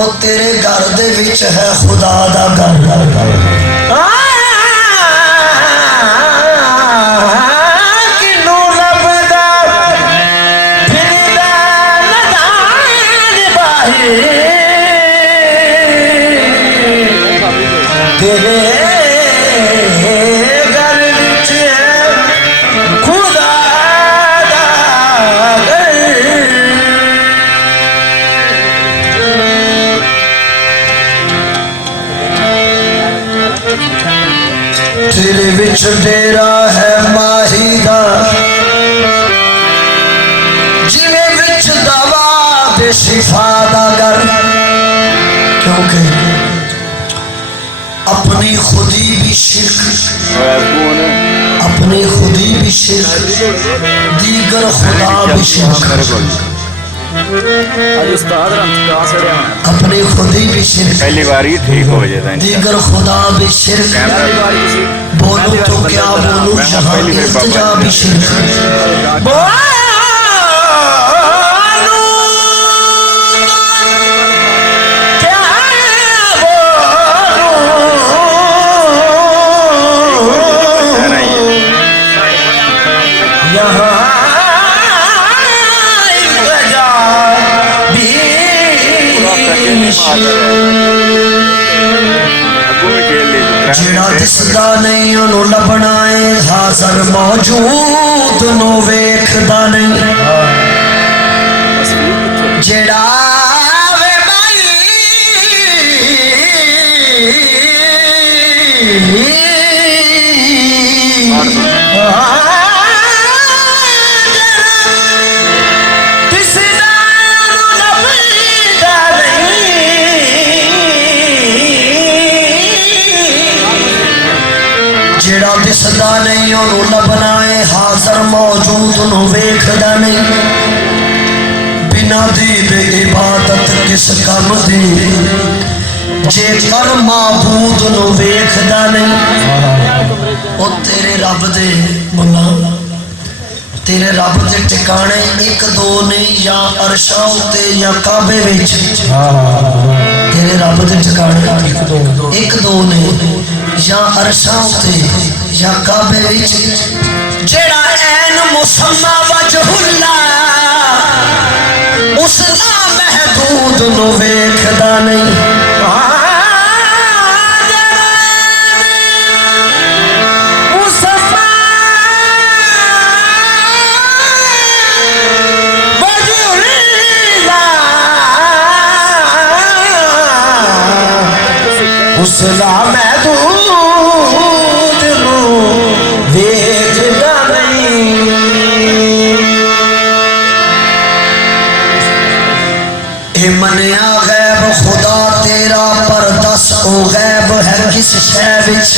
ओ तेरे घर दे विच है खुदा दा घर तेरे घर विच खुदा दा घर तेरे विच डेरा है माही दा जिवें विच दवा ते शिफा दा घर क्योंकि अपनी खुदी भी शिर्क अपनी खुदी भी शिर्क दीगर खुदा भी शिर्क अपनी खुदी भी शिर्क पहली बार ही ठीक हो जाता है दीगर खुदा भी शिर्क बोलूं तो क्या बोलूं यहाँ इल्तिजा भी शिर्क जेड़ा दिसदा नहीं उन्हों लभना है हाज़र मौजूद नो वेखदा नहीं जेड़ा वे भाई जेड़ा दिसदा नहीं उन्हों लभना है हाज़र मौजूद उन्हों वेखदा नहीं बिना दीद इबादत किस कम दी जेकर माबूद उन्हों वेखदा नहीं ओ तेरे रब दे मुला तेरे रब दे ठिकाने एक दो नहीं या अरशा उत्ते या काबे विच तेरे रब दे ठिकाने एक दो नहीं या अरशा उत्ते या काबे विच जेड़ा ऐन मुसम्मा वजहुल्ला उसदा महदूद नु वेखदा नहीं उसदा महदूद नु वेखदा नहीं ए मनिया गैब खुदा तेरा पर दस ओ गैब है किस शै विच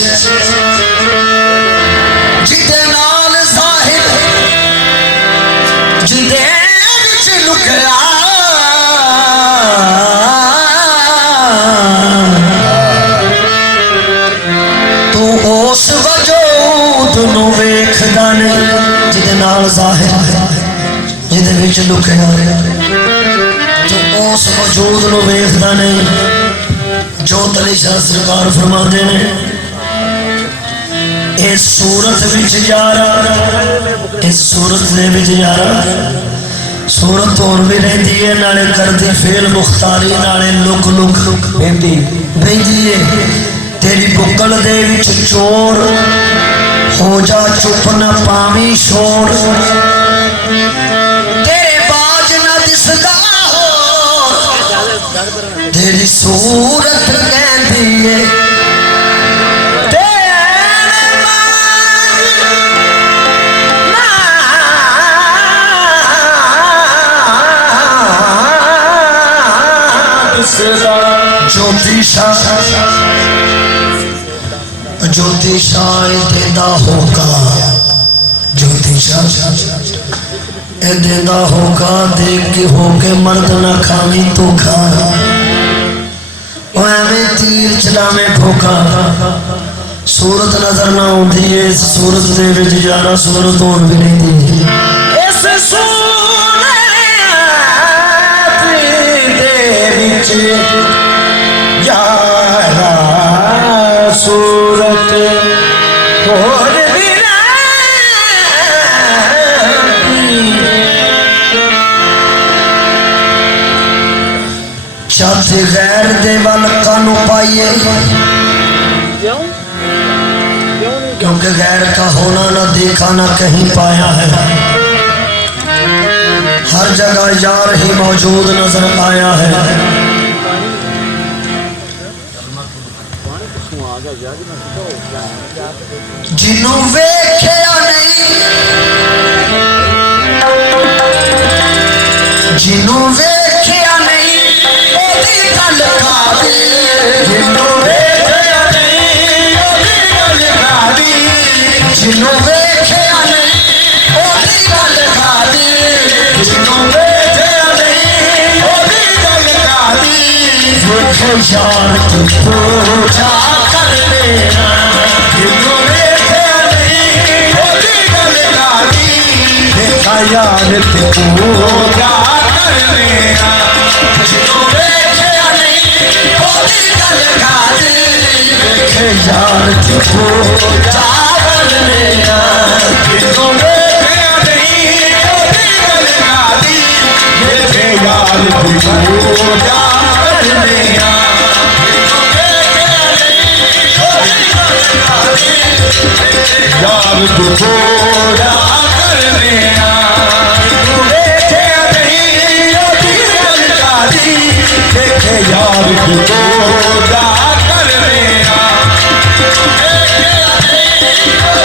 जिदे नाल ज़ाहिर जिदे विच लुकिया उस वजूद नु वेखदा नहीं जिदे नाल ज़ाहिर जिदे विच लुकिया तो उस वजूद नु वेखदा नहीं जोत अली शाह सरकार फरमाते ने इस सूरत विच यारा इस सूरत दे विच यारा सूरत होर भी रहिंदी है नाले करदी फेल मुख्तारी नाले लुक लुक बेंदी है तेरी बुकल दे विच चोर हो जा चुप न पावी शोर तेरे बाज न दिसदा हो तेरी सूरत कहती है ज्योतिषा देदा होगा ज्योतिषा देदा होगा देख के होके मर्द ना खावी तो खा एवें तीर चलावे ठोका सूरत नजर ना आती है इस सूरत दे विच यारा सूरत होर भी नहीं दी इस सूरत दे विच पाइए, क्योंकि गैर का होना न देखा न कहीं पाया है, हर जगह यार ही मौजूद नजर आया है। जिन्हों वेख्या नहीं, जिन्हों वेख्या नहीं ओदी गल खादी, जिन्हों वेख्या नहीं ओदी गल खादी, जिन्हों वेख्या नहीं ओदी गल खादी, जिन्हों वेख्या नहीं ओदी गल खादी। वेखे यार की पूजा कर लेना, जिन्हों वेख्या नहीं ओदी गल खादी, देखा यार की पूजा कर लेना, जिन्हों वेख्या नहीं ओदी गल खादी, देखे यार की पूजा कर लेना, जिन्हों वेख्या नहीं ओदी गल खादी, देखे यार की पूजा कर लेना, जिन्हों वेख्या नहीं ओदी गल खादी, देखे यार की पूजा कर लेना, जिन्हों वेख्या नहीं ओदी गल खादी, देखे यार की पूजा कर लेना।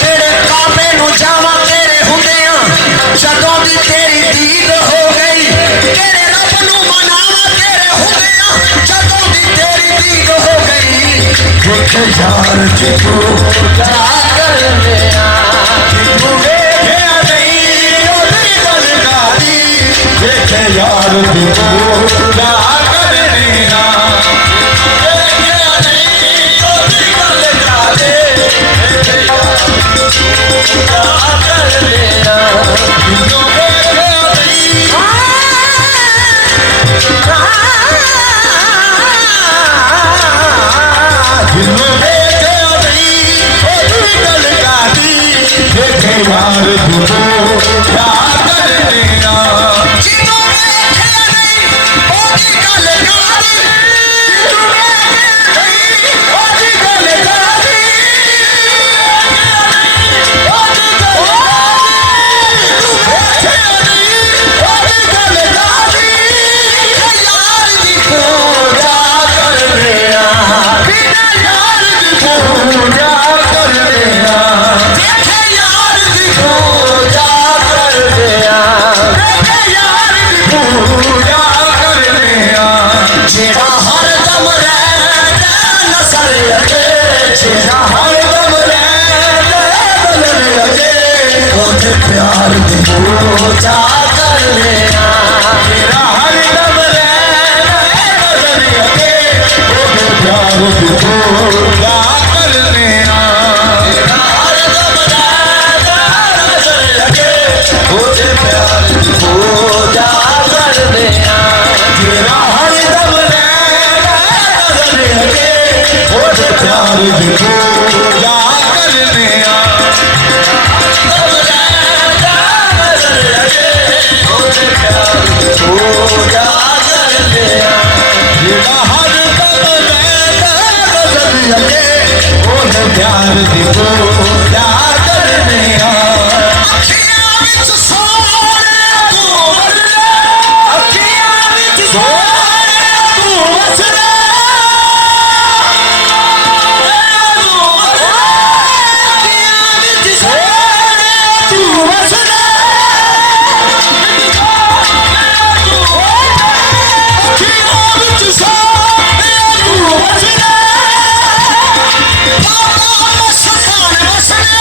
तेरे काबे नूं जावां तेरे हुंदियां जदों दी तेरी दीद हो गई, तेरे रब नूं मनावां तेरे हुंदियां जदों दी तेरी दीद हो गई, देखे यार की पूजा कर लेना, जिन्हों वेख्या नहीं ओदी गल खादी, देखे यार की पूजा कर लेना, वेख्या नहीं ओदी गल खादी, देखे यार की पूजा कर लेना, जिन्हों वेख्या नहीं जिन्हों वेख्या नहीं ओदी गल खादी, देखे यार की पूजा कर लेना, जिन्हों वेख्या नहीं ओदी गल खादी, जिन्हों वेख्या नहीं ओदी गल खादी, ओदी गल खादी, जिन्हों वेख्या नहीं ओदी गल खादी, यार दी पूजा कर लेना, बिना यार दी पूजा कर लेना, देखे यार दी पूजा कर लेना, देखे यार दी पूजा कर लेना, जेड़ा हर दम रहंदा नसर अगे, जेड़ा हर दम रहंदा बदल अगे, ओदे प्यार दी पूजा कर लेना, जेड़ा हर दम रहंदा बदल अगे, ओदे प्यार दी पूजा कर लेना, जेड़ा हर दम रहंदा बदल अगे, ओदे प्यार दी पूजा कर लेना, जेड़ा हर दम रहंदा बदल अगे, ओदे प्यार दी पूजा कर लेना, दम रहंदा बदल अगे, ओदे प्यार दी पूजा कर लेना, जेड़ा हर दम रहंदा बदल अगे, ओदे प्यार दी पूजा कर लेना। अखियां विच सोहणे तू वसदा, अखियां विच सोहणे तू वसदा, अखियां विच सोहणे तू वसदा, अखियां विच सोहणे तू वसदा, बाबा मस्तान वसदा,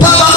Baba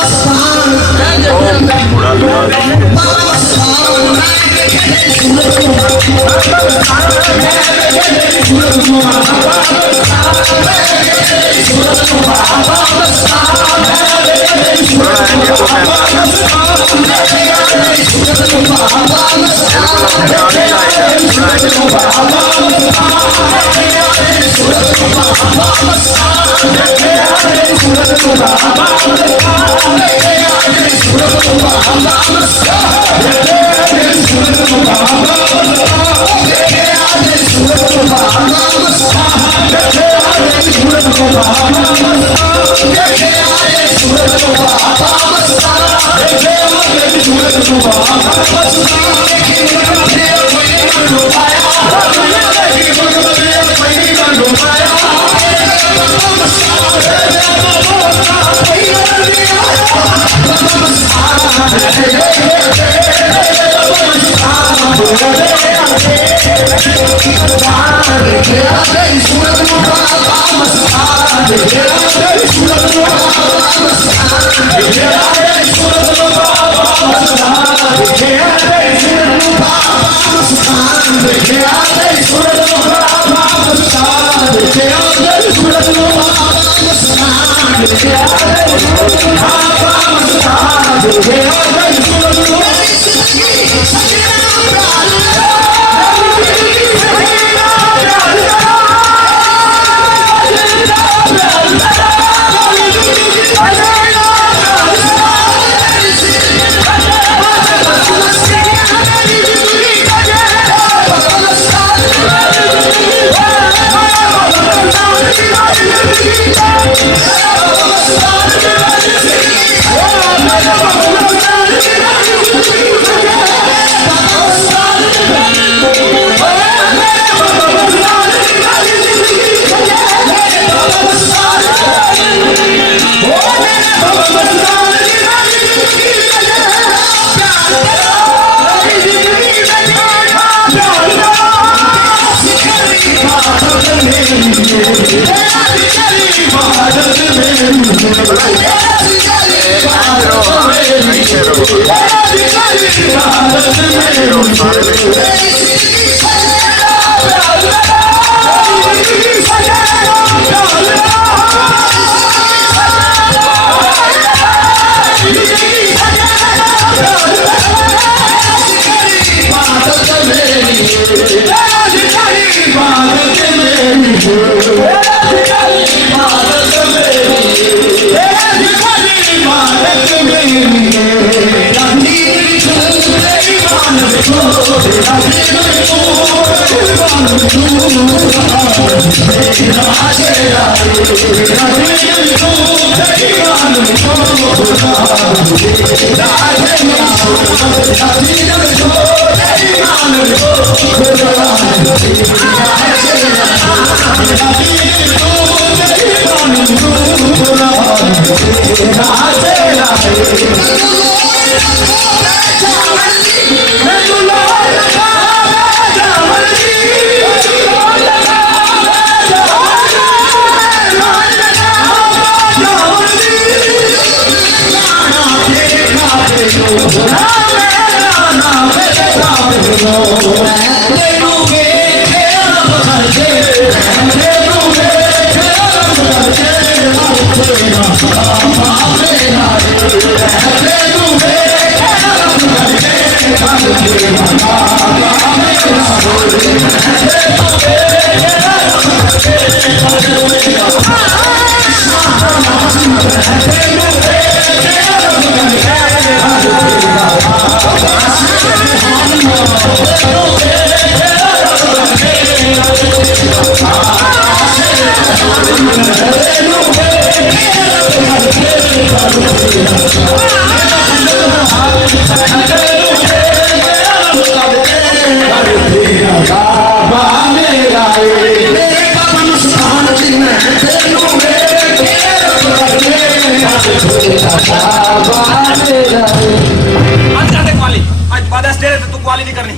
ਅੱਜ ਕਾਤੇ ਕੁਆਲੀ ਅੱਜ ਬਾਅਦ ਸਟੇਜ ਤੇ ਤੂੰ ਕੁਆਲੀ ਨਹੀਂ ਕਰਨੀ